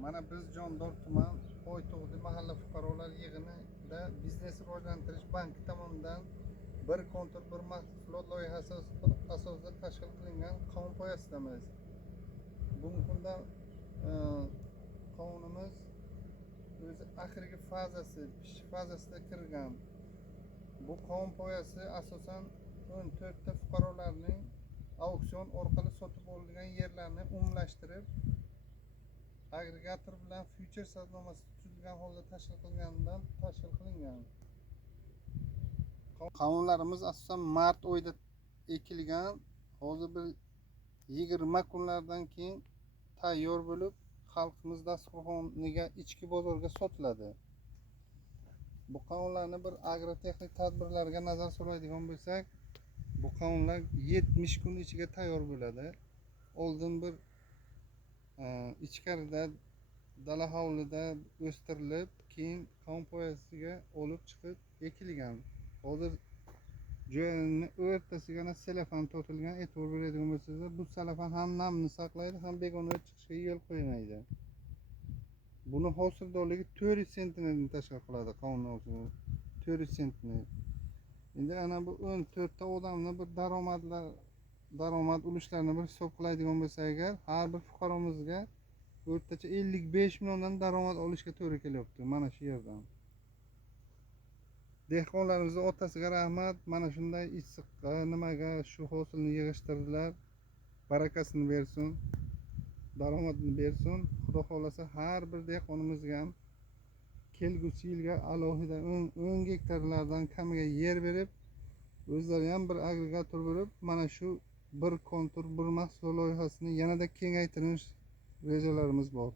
Mana biz Jondor tuman Oyto'g'di mahalla fuqarolar yig'inida Biznes rivojlantirish banki tomonidan bir kontur bir mahsulot loyihasi asosida tashkil qilingan qovun poyasidamiz. Bugungi kunda qovunimiz o'zi oxirgi pishish fazasiga kirgan. Bu qovun poyasi asosan 14 ta fuqarolarning auksion orqali sotib olingan yerlarni umumlashtirib agregator bilan future shartnomasi tuzilgan holda tashkil qilingan. Qovunlarimiz asosan mart oyida ekilgan. Hozir bir 20 kunlardan keyin tayyor bo'lib, xalqimiz dasturxoniga, ichki bozorga sotiladi. Bu qovunlarni bir agrotexnik tadbirlarga nazar soladigan bo'lsak, bu qovunlar 70 kun ichiga tayyor bo'ladi. Oldin bir ichkarida dala hovlida o'stirilib, keyin qovun poyasiga olib chiqib ekilgan. Hozir joyini o'rtasiga selofan tortilgan. E'tibor beradigan bo'lsangiz, bu selofan ham namni saqlaydi, ham begonaga chiqishga yo'l qo'ymaydi. Buni hosildorligi 400 sentnerdan tashkil qiladi. Qovun 400 sentner. Endi ana bu 14 ta odamni bir daromad ulushlarini bir hisob qiladigan bo'lsak agar, har bir fuqaromizga o'rtacha 55 milliondan daromad olishga to'g'ri kelyapti mana shu yerdan. Dehqonlarimizning otasiga rahmat, mana shunday issiqqa nimaga shu hosilni yig'ishtirdilar. Barakasini bersin, daromadini bersin. Xudo xolasa har bir dehqonimizga ham kelgusi yilga alohida 10 gektarlardan kamiga yer berib, o'zlari ham bir agregator bo'lib, mana shu bir kontur bir mahsulot loyihasini yanada kengaytirish rejalarimiz bor.